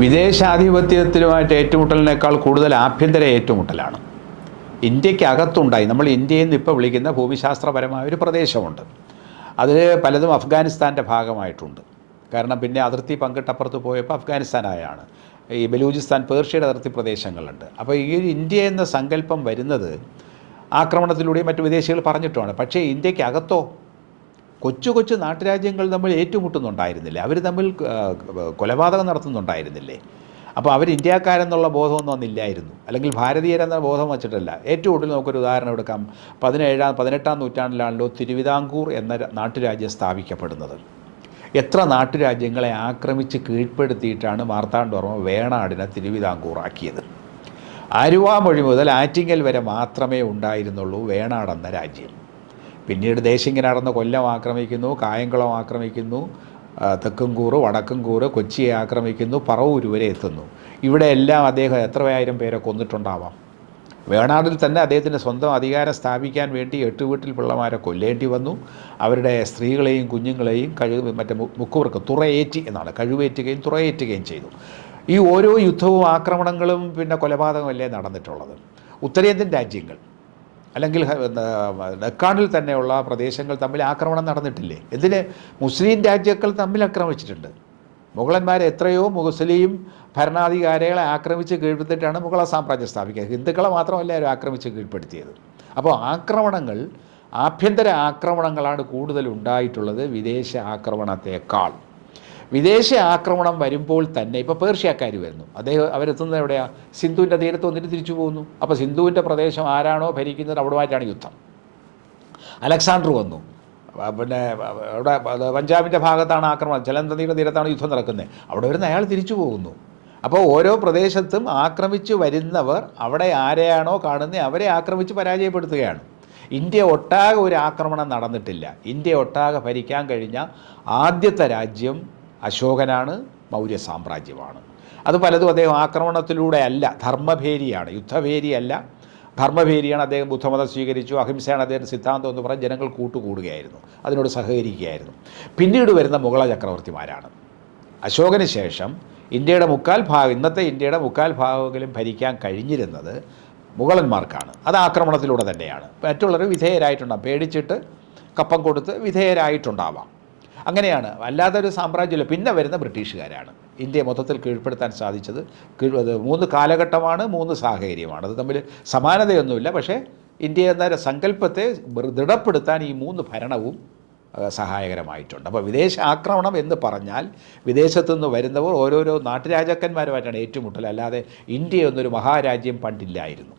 വിദേശാധിപത്യത്തിലുമായിട്ട് ഏറ്റുമുട്ടലിനേക്കാൾ കൂടുതൽ ആഭ്യന്തര ഏറ്റുമുട്ടലാണ്. ഇന്ത്യക്കകത്തുണ്ടായി. നമ്മൾ ഇന്ത്യയിൽ നിന്ന് ഇപ്പോൾ വിളിക്കുന്ന ഭൂമിശാസ്ത്രപരമായ ഒരു പ്രദേശമുണ്ട്. അതിൽ പലതും അഫ്ഗാനിസ്ഥാൻ്റെ ഭാഗമായിട്ടുണ്ട്. കാരണം പിന്നെ അതിർത്തി പങ്കിട്ടപ്പുറത്ത് പോയപ്പോൾ അഫ്ഗാനിസ്ഥാനായാണ്. ഈ ബലൂചിസ്ഥാൻ, പേർഷ്യയുടെ അതിർത്തി പ്രദേശങ്ങളുണ്ട്. അപ്പോൾ ഈ ഇന്ത്യ എന്ന സങ്കല്പം വരുന്നത് ആക്രമണത്തിലൂടെയും മറ്റു വിദേശികൾ പറഞ്ഞിട്ടുമാണ്. പക്ഷേ ഇന്ത്യക്കകത്തോ കൊച്ചു കൊച്ചു നാട്ടുരാജ്യങ്ങൾ തമ്മിൽ ഏറ്റുമുട്ടുന്നുണ്ടായിരുന്നില്ലേ? അവർ തമ്മിൽ കൊലപാതകം നടത്തുന്നുണ്ടായിരുന്നില്ലേ? അപ്പോൾ അവർ ഇന്ത്യക്കാരെന്നുള്ള ബോധമൊന്നും അന്നില്ലായിരുന്നു. അല്ലെങ്കിൽ ഭാരതീയരെന്ന ബോധം വച്ചിട്ടല്ല. ഏറ്റവും കൂടുതൽ നമുക്കൊരു ഉദാഹരണം എടുക്കാം. 18ാം നൂറ്റാണ്ടിലാണല്ലോ തിരുവിതാംകൂർ എന്ന നാട്ടുരാജ്യം സ്ഥാപിക്കപ്പെടുന്നത്. എത്ര നാട്ടുരാജ്യങ്ങളെ ആക്രമിച്ച് കീഴ്പ്പെടുത്തിയിട്ടാണ് മാർത്താണ്ഡവർമ്മ വേണാടിനെ തിരുവിതാംകൂറാക്കിയത്. ആലുവാമൊഴി മുതൽ ആറ്റിങ്ങൽ വരെ മാത്രമേ ഉണ്ടായിരുന്നുള്ളൂ വേണാടെന്ന രാജ്യം. പിന്നീട് ദേശിങ്ങനെ നടന്ന് കൊല്ലം ആക്രമിക്കുന്നു, കായംകുളം ആക്രമിക്കുന്നു, തെക്കുംകൂറ്, വടക്കുംകൂറ്, കൊച്ചിയെ ആക്രമിക്കുന്നു, പറവൂർ വരെ എത്തുന്നു. ഇവിടെയെല്ലാം അദ്ദേഹം എത്ര ആയിരം പേരെ കൊന്നിട്ടുണ്ടാവാം. വേണാടിൽ തന്നെ അദ്ദേഹത്തിൻ്റെ സ്വന്തം അധികാരം സ്ഥാപിക്കാൻ വേണ്ടി 8 വീട്ടിൽ പിള്ളമാരെ കൊല്ലേണ്ടി വന്നു. അവരുടെ സ്ത്രീകളെയും കുഞ്ഞുങ്ങളെയും മുക്കുവർക്ക് തുറയേറ്റി എന്നാണ്, കഴിവേറ്റുകയും തുറയേറ്റുകയും ചെയ്തു. ഈ ഓരോ യുദ്ധവും ആക്രമണങ്ങളും പിന്നെ കൊലപാതകമല്ലേ നടന്നിട്ടുള്ളത്. ഉത്തരേന്ത്യൻ രാജ്യങ്ങൾ അല്ലെങ്കിൽ ഡെക്കാണിൽ തന്നെയുള്ള പ്രദേശങ്ങൾ തമ്മിൽ ആക്രമണം നടന്നിട്ടില്ലേ? എന്തിന്? മുസ്ലിം രാജ്യങ്ങൾ തമ്മിൽ ആക്രമിച്ചിട്ടുണ്ട്. മുഗളന്മാർ എത്രയോ മുസ്ലിം ഭരണാധികാരികളെ ആക്രമിച്ച് കീഴ്പ്പെടുത്തിയിട്ടാണ് മുഗള സാമ്രാജ്യം സ്ഥാപിക്കുന്നത്. ഹിന്ദുക്കളെ മാത്രമല്ല അവർ ആക്രമിച്ച് കീഴ്പ്പെടുത്തിയത്. അപ്പോൾ ആക്രമണങ്ങൾ, ആഭ്യന്തര ആക്രമണങ്ങളാണ് കൂടുതൽ ഉണ്ടായിട്ടുള്ളത് വിദേശ ആക്രമണത്തേക്കാൾ. വിദേശ ആക്രമണം വരുമ്പോൾ തന്നെ ഇപ്പോൾ പേർഷ്യക്കാർ വരുന്നു. അവരെത്തുന്നത് എവിടെയാണ്? സിന്ധുവിൻ്റെ തീരത്ത് വന്നിട്ട് തിരിച്ചു പോകുന്നു. അപ്പോൾ സിന്ധുവിൻ്റെ പ്രദേശം ആരാണോ ഭരിക്കുന്നത് അവിടുമായിട്ടാണ് യുദ്ധം. അലക്സാണ്ടർ വന്നു, പിന്നെ അവിടെ പഞ്ചാബിൻ്റെ ഭാഗത്താണ് ആക്രമണം, ജലന്ധറിയുടെ തീരത്താണ് യുദ്ധം നടക്കുന്നത്. അവിടെ വരുന്ന അയാൾ തിരിച്ചു പോകുന്നു. അപ്പോൾ ഓരോ പ്രദേശത്തും ആക്രമിച്ച് വരുന്നവർ അവിടെ ആരെയാണോ കാണുന്നത് അവരെ ആക്രമിച്ച് പരാജയപ്പെടുത്തുകയാണ്. ഇന്ത്യ ഒട്ടാകെ ഒരു ആക്രമണം നടന്നിട്ടില്ല. ഇന്ത്യ ഒട്ടാകെ ഭരിക്കാൻ കഴിഞ്ഞ ആദ്യത്തെ രാജ്യം അശോകനാണ്, മൗര്യ സാമ്രാജ്യമാണ്. അത് പലതും അദ്ദേഹം ആക്രമണത്തിലൂടെ അല്ല, ധർമ്മഭേരിയാണ്, യുദ്ധഭേരിയല്ല, ധർമ്മഭേരിയാണ്. അദ്ദേഹം ബുദ്ധമതം സ്വീകരിച്ചു, അഹിംസയാണ് അദ്ദേഹത്തിൻ്റെ സിദ്ധാന്തം എന്ന് പറഞ്ഞ് ജനങ്ങൾ കൂട്ടുകൂടുകയായിരുന്നു, അതിനോട് സഹകരിക്കുകയായിരുന്നു. പിന്നീട് വരുന്ന മുഗള ചക്രവർത്തിമാരാണ്. അശോകന് ശേഷം ഇന്ത്യയുടെ ഇന്നത്തെ ഇന്ത്യയുടെ മുക്കാൽ ഭാഗമെങ്കിലും ഭരിക്കാൻ കഴിഞ്ഞിരുന്നത് മുഗളന്മാർക്കാണ്. അത് ആക്രമണത്തിലൂടെ തന്നെയാണ്. മറ്റുള്ളവർ വിധേയരായിട്ടുണ്ടാകും, പേടിച്ചിട്ട് കപ്പം കൊടുത്ത് വിധേയരായിട്ടുണ്ടാവാം. അങ്ങനെയാണ്. അല്ലാതൊരു സാമ്രാജ്യമില്ല. പിന്നെ വരുന്ന ബ്രിട്ടീഷുകാരാണ്. ഇന്ത്യയെ മൊത്തത്തിൽ കീഴ്പ്പെടുത്താൻ സാധിച്ചത്. 3 കാലഘട്ടമാണ്, 3 സാഹചര്യമാണ്. അത് തമ്മിൽ സമാനതയൊന്നുമില്ല. പക്ഷേ ഇന്ത്യ എന്ന സങ്കല്പത്തെ ദൃഢപ്പെടുത്താൻ ഈ 3 ഭരണവും സഹായകരമായിട്ടുണ്ട്. അപ്പോൾ വിദേശ ആക്രമണം എന്ന് പറഞ്ഞാൽ വിദേശത്തു നിന്ന് വരുന്നവർ ഓരോരോ നാട്ടുരാജാക്കന്മാരുമായിട്ടാണ് ഏറ്റുമുട്ടൽ. അല്ലാതെ ഇന്ത്യ എന്നൊരു മഹാരാജ്യം പണ്ടില്ലായിരുന്നു.